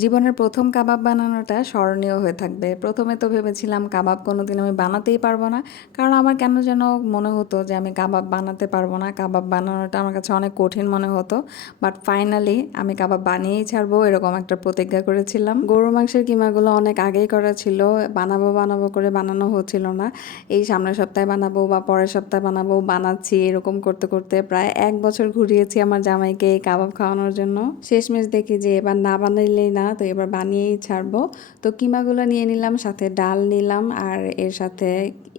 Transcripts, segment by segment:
জীবনের প্রথম কাবাব বানানোটা স্মরণীয় হয়ে থাকবে। প্রথমে তো ভেবেছিলাম কাবাব কোনোদিন আমি বানাতেই পারব না, কারণ আমার কেন যেন মনে হতো যে আমি কাবাব বানাতে পারব না। কাবাব বানানোটা আমার কাছে অনেক কঠিন মনে হতো বাট ফাইনালি আমি কাবাব বানিয়েই ছাড়বো এরকম একটা প্রতিজ্ঞা করেছিলাম। গরু মাংসের কিমাগুলো অনেক আগেই করা ছিল, বানাবো বানাবো করে বানানো হচ্ছিল না। এই সামনের সপ্তাহে বানাবো বা পরের সপ্তাহে বানাবো, বানাচ্ছি এরকম করতে করতে প্রায় এক বছর ঘুরিয়েছি আমার জামাইকে কাবাব খাওয়ানোর জন্য। শেষমেশ দেখি যে এবার না বানাইলেই না তো এবার বানিয়েই ছাড়বো। তো কিমাগুলো নিয়ে নিলাম, সাথে ডাল নিলাম, আর এর সাথে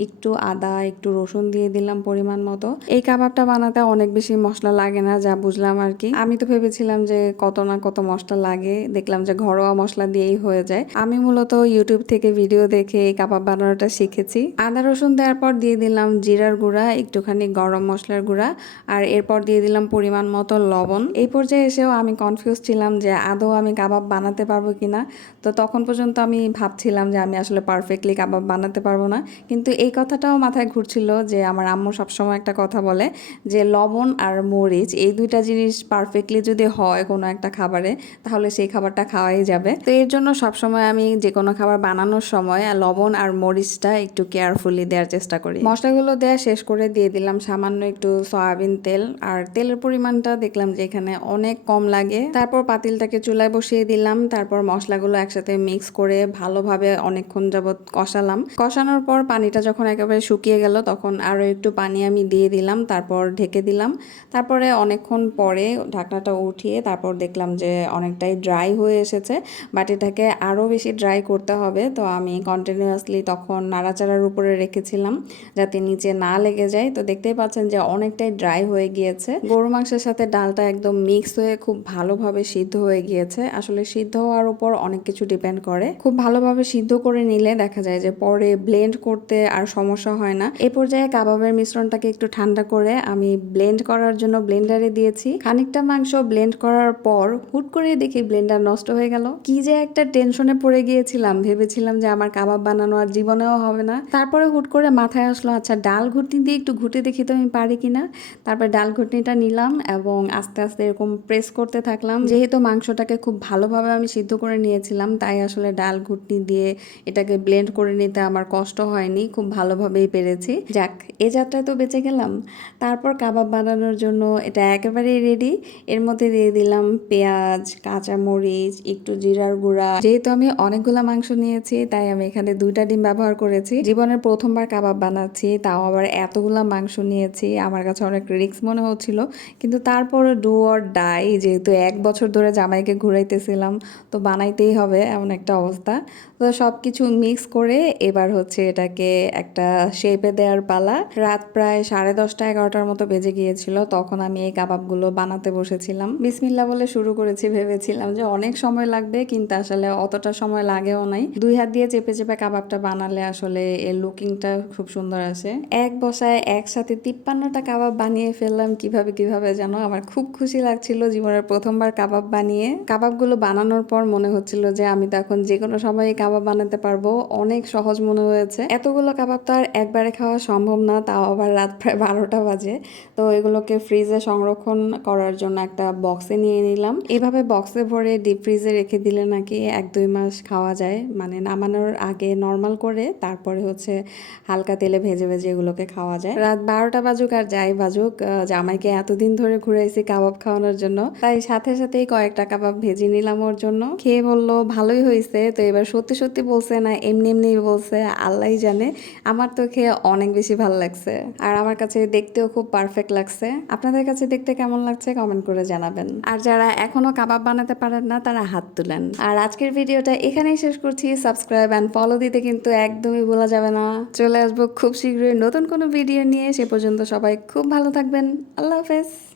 একটু আদা, একটু রসুন দিয়ে দিলাম পরিমাণ মতো। এই কাবাবটা বানাতে অনেক বেশি মশলা লাগে না, যা বুঝলাম আর কি। আমি তো ভেবেছিলাম যে কত না কত মশলা লাগে, দেখলাম যে ঘরোয়া মশলা দিয়েই হয়ে যায়। আমি মূলত ইউটিউব থেকে ভিডিও দেখে এই কাবাব বানানোটা শিখেছি। আদা, রসুন দেওয়ার পর দিয়ে দিলাম জিরার গুঁড়া, একটুখানি গরম মশলার গুঁড়া, আর এরপর দিয়ে দিলাম পরিমাণ মতো লবণ। এই পর্যায়ে এসেও আমি কনফিউজ ছিলাম যে আদৌ আমি কাবাব বানাতে পারব কিনা? তো তখন পর্যন্ত আমি ভাবছিলাম যে আমি আসলে পারফেক্টলি কাবাব বানাতে পারব না। কিন্তু এই কথাটাও মাথায় ঘুরছিল যে আমার আম্মু সবসময় একটা কথা বলে যে লবণ আর মরিচ, এই দুইটা জিনিস পারফেক্টলি যদি হয় কোনো একটা খাবারে, তাহলে সেই খাবারটা খাওয়াই যাবে। তো এর জন্য সবসময় আমি যে কোনো খাবার বানানোর সময় লবণ আর মরিচটা একটু কেয়ারফুলি দেওয়ার চেষ্টা করি। মশলাগুলো দেওয়া শেষ করে দিয়ে দিলাম সামান্য একটু সয়াবিন তেল। আর তেলের পরিমাণটা দেখলাম যে এখানে অনেক কম লাগে। তারপর পাতিলটাকে চুলায় বসিয়ে দিলাম। তারপর মশলাগুলো একসাথে মিক্স করে ভালোভাবে অনেকক্ষণ যাবৎ কষালাম। কষানোর পর পানিটা যখন একেবারে শুকিয়ে গেল, তখন আরও একটু পানি আমি দিয়ে দিলাম, তারপর ঢেকে দিলাম। তারপরে অনেকক্ষণ পরে ঢাকনাটা উঠিয়ে তারপর দেখলাম যে অনেকটাই ড্রাই হয়ে এসেছে বাট এটাকে আরও বেশি ড্রাই করতে হবে। তো আমি কন্টিনিউয়াসলি তখন নাড়াচাড়ার উপরে রেখেছিলাম, যাতে নিচে না লেগে যায়। তো দেখতেই পাচ্ছেন যে অনেকটাই ড্রাই হয়ে গিয়েছে। গরু মাংসের সাথে ডালটা একদম মিক্স হয়ে খুব ভালোভাবে সিদ্ধ হয়ে গিয়েছে। আসলে সিদ্ধ হওয়ার উপর অনেক কিছু ডিপেন্ড করে। খুব ভালোভাবে সিদ্ধ করে নিলে দেখা যায় যে পরে ব্লেন্ড করতে আর সমস্যা হয় না। এ পর্যায়ে কাবাবের মিশ্রণটাকে একটু ঠান্ডা করে আমি ব্লেন্ড করার জন্য ব্লেন্ডারে দিয়েছি। খানিকটা মাংস ব্লেন্ড করার পর হুট করে দেখি ব্লেন্ডার নষ্ট হয়ে গেল। কি যে একটা টেনশনে পড়ে গিয়েছিলাম। ভেবেছিলাম যে আমার কাবাব বানানো আর জীবনেও হবে না। তারপরে হুট করে মাথায় আসলো আচ্ছা ডাল ঘুটনি দিয়ে একটু ঘুটে দেখি তো আমি পারি কিনা? তারপর ডাল ঘুটনিটা নিলাম এবং আস্তে আস্তে এরকম প্রেস করতে থাকলাম। যেহেতু মাংসটাকে খুব ভালোভাবে আমি সিদ্ধ করে নিয়েছিলাম, তাই আসলে ডাল ঘুটনি দিয়ে এটাকে ব্লেন্ড করে নিতে আমার কষ্ট হয়নি, খুব ভালোভাবেই পেরেছি। যাক, এ যাত্রায় তো বেঁচে গেলাম। তারপর কাবাব বানানোর জন্য এটা একেবারেই রেডি এর মধ্যে দিয়ে দিলাম পেঁয়াজ, কাঁচামরিচ, একটু জিরার গুঁড়া। যেহেতু আমি অনেকগুলা মাংস নিয়েছি, তাই আমি এখানে দুইটা ডিম ব্যবহার করেছি। জীবনের প্রথমবার কাবাব বানাচ্ছি, তাও আবার এতগুলা মাংস নিয়েছি, আমার কাছে অনেক রিস্ক মনে হচ্ছিল। কিন্তু তারপরে ডু অর ডাই যেহেতু এক বছর ধরে জামাইকে ঘুরাইতেছিলাম তো বানাইতেই হবে এমন একটা অবস্থা। তো সব কিছু মিক্স করে এবার হচ্ছে এটাকে একটা শেপে দেওয়ার পালা। রাত প্রায় সাড়ে দশটা, এগারোটার মতো বেজে গিয়েছিল, তখন আমি এই কাবাবগুলো বানাতে বসেছিলাম। বিসমিল্লা বলে শুরু করেছি, ভেবেছিলাম যে অনেক সময় লাগবে, কিন্তু আসলে অতটা সময় লাগেও নাই। দুই হাত দিয়ে চেপে চেপে কাবাবটা বানালে আসলে এর লুকিংটা খুব সুন্দর আসে। এক বসায় একসাথে তিপ্পান্নটা কাবাব বানিয়ে ফেললাম, কীভাবে কীভাবে যেন। আমার খুব খুশি লাগছিল জীবনের প্রথমবার কাবাব বানিয়ে। কাবাবগুলো বানানোর পর মনে হচ্ছিল যে আমি তো এখন যে কোনো সময় কাবাব বানাতে পারব। অনেক সহজ মনে হয়েছে। এতগুলো কাবাব তো আর একবারে খাওয়া সম্ভব না, তাও আবার রাত প্রায় বারোটা বাজে। তো এগুলোকে ফ্রিজে সংরক্ষণ করার জন্য একটা বক্সে নিয়ে নিলাম। এভাবে বক্সে ভরে ডিপ ফ্রিজে রেখে দিলে নাকি এক দুই মাস খাওয়া যায়। মানে নামানোর আগে নর্মাল করে, তারপরে হচ্ছে হালকা তেলে ভেজে ভেজে এগুলোকে খাওয়া যায়। রাত বারোটা বাজুক আর যাই বাজুক জামাইকে এতদিন ধরে ঘুরাইছি কাবাব খাওয়ানোর জন্য। তাই সাথে সাথেই কয়েকটা কাবাব ভেজে নিলাম ওর জন্য। খেয়ে বলল, ভালোই হয়েছে। তো এবার সত্যি সত্যি বলছে না, এমনি এমনি বলছে, আল্লাহই জানে। আমার তো খেয়ে অনেক বেশি ভালো লাগছে। আর আমার কাছে দেখতেও খুব পারফেক্ট লাগছে। আপনাদের কাছে দেখতে কেমন লাগছে কমেন্ট করে জানাবেন। আর যারা এখনও কাবাব বানাতে পারেন না, তারা হাত তুলেন। আর আজকের ভিডিওটা এখানেই শেষ করছি। সাবস্ক্রাইব অ্যান্ড ফলো দিতে কিন্তু একদমই ভোলা যাবে না। চলে আসব খুব শীঘ্রই নতুন কোনো ভিডিও নিয়ে। সে পর্যন্ত সবাই খুব ভালো থাকবেন। আল্লাহ হাফেজ।